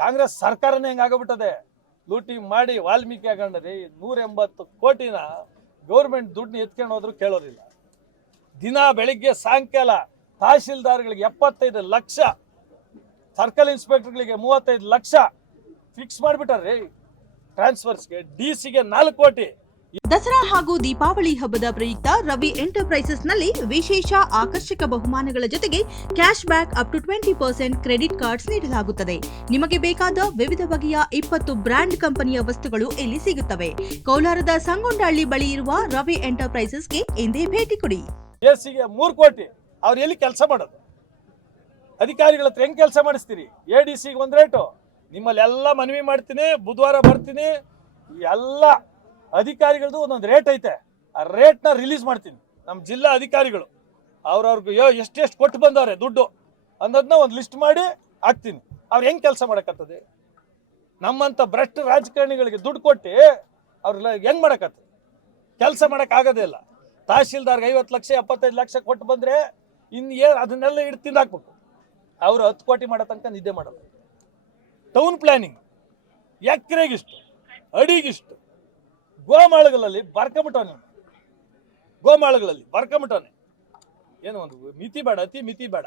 ಕಾಂಗ್ರೆಸ್ ಸರ್ಕಾರನೇ ಹೆಂಗಾಗ್ಬಿಟ್ಟದೆ ಲೂಟಿ ಮಾಡಿ ವಾಲ್ಮೀಕಿ ಹಾಕೊಂಡ್ರಿ ನೂರ ಎಂಬತ್ತು ಕೋಟಿನ ಗೌರ್ಮೆಂಟ್ ದುಡ್ಡನ್ನ ಎತ್ಕೊಂಡು ಹೋದ್ರು ಕೇಳೋದಿಲ್ಲ. ದಿನ ಬೆಳಿಗ್ಗೆ ಸಾಯಂಕಾಲ ತಹಶೀಲ್ದಾರ್ಗಳಿಗೆ ಎಪ್ಪತ್ತೈದು ಲಕ್ಷ, ಸರ್ಕಲ್ ಇನ್ಸ್ಪೆಕ್ಟರ್ಗಳಿಗೆ ಮೂವತ್ತೈದು ಲಕ್ಷ ಫಿಕ್ಸ್ ಮಾಡಿಬಿಟ್ಟಾರ್ರಿ. ಟ್ರಾನ್ಸ್ಫರ್ಸ್ಗೆ ಡಿ ಸಿಗೆ ನಾಲ್ಕು ಕೋಟಿ. ದಸರಾ ಹಾಗೂ ದೀಪಾವಳಿ ಹಬ್ಬದ ಪ್ರಯುಕ್ತ ರವಿ ಎಂಟರ್ಪ್ರೈಸಸ್ನಲ್ಲಿ ವಿಶೇಷ ಆಕರ್ಷಕ ಬಹುಮಾನಗಳ ಜೊತೆಗೆ cash back up to twenty percent credit cards ನೀಡಲಾಗುತ್ತದೆ. ನಿಮಗೆ ಬೇಕಾದ ವಿವಿಧ ಬಗೆಯ ಇಪ್ಪತ್ತು ಬ್ರ್ಯಾಂಡ್ ಕಂಪನಿಯ ವಸ್ತುಗಳು ಇಲ್ಲಿ ಸಿಗುತ್ತವೆ. ಕೋಲಾರದ ಸಂಗೊಂಡಹಳ್ಳಿ ಬಳಿ ಇರುವ ರವಿ ಎಂಟರ್ಪ್ರೈಸಸ್ಗೆ ಎಂದೇ ಭೇಟಿ ಕೊಡಿ. ಮೂರು ಕೋಟಿ. ಅವ್ರು ಎಲ್ಲಿ ಕೆಲಸ ಮಾಡೋದು? ಅಧಿಕಾರಿಗಳ ಹತ್ರ ಹೆಂಗ್ ಕೆಲಸ ಮಾಡಿಸ್ತೀರಿ? ಎ ಡಿ ಸಿಗೆ ಒಂದು ರೇಟು. ನಿಮ್ಮಲ್ಲಿ ಎಲ್ಲ ಮನವಿ ಮಾಡ್ತೀನಿ, ಬುಧವಾರ ಬರ್ತೀನಿ, ಎಲ್ಲ ಅಧಿಕಾರಿಗಳದ್ದು ಒಂದೊಂದು ರೇಟ್ ಐತೆ. ಆ ರೇಟ್ನ ರಿಲೀಸ್ ಮಾಡ್ತೀನಿ. ನಮ್ಮ ಜಿಲ್ಲಾ ಅಧಿಕಾರಿಗಳು. ಅವ್ರವ್ರಿಗೆ ಯೋ ಎಷ್ಟೆಷ್ಟು ಕೊಟ್ಟು ಬಂದವ್ರೆ ದುಡ್ಡು? ಅನ್ನೋದನ್ನ ಒಂದು ಲಿಸ್ಟ್ ಮಾಡಿ ಹಾಕ್ತೀನಿ. ಅವ್ರು ಹೆಂಗೆ ಕೆಲಸ ಮಾಡೋಕ್ಕತ್ತದೆ ನಮ್ಮಂಥ ಭ್ರಷ್ಟ ರಾಜಕಾರಣಿಗಳಿಗೆ ದುಡ್ಡು ಕೊಟ್ಟು ಅವ್ರೆಲ್ಲ ಹೆಂಗೆ ಮಾಡೋಕ್ಕತ್ತದೆ ಕೆಲಸ ಮಾಡೋಕ್ಕಾಗೋದೇ ಇಲ್ಲ. ತಹಶೀಲ್ದಾರ್ಗೆ ಐವತ್ತು ಲಕ್ಷ, ಎಪ್ಪತ್ತೈದು ಲಕ್ಷ ಕೊಟ್ಟು ಬಂದರೆ ಇನ್ನು ಏನು ಅದನ್ನೆಲ್ಲ ಇಟ್ಟು ತಿಂದಾಕ್ಬೇಕು ಅವರು ಹತ್ತು ಕೋಟಿ ಮಾಡೋ ತನಕ ನಿದ್ದೆ ಮಾಡೋದು ಟೌನ್ ಪ್ಲ್ಯಾನಿಂಗ್ ಎಕರೆಗಿಷ್ಟು ಅಡಿಗಿಷ್ಟು ಗೋಮಾಳಗಳಲ್ಲಿ ಬರ್ಕೊಂಬಿಟ್ಟವನೆ ಗೋಮಾಳಗಳಲ್ಲಿ ಬರ್ಕೊಂಬಿಟ್ಟವನೆ ಏನು ಒಂದು ಮಿತಿ ಬೇಡ ಅತಿ ಮಿತಿ ಬೇಡ.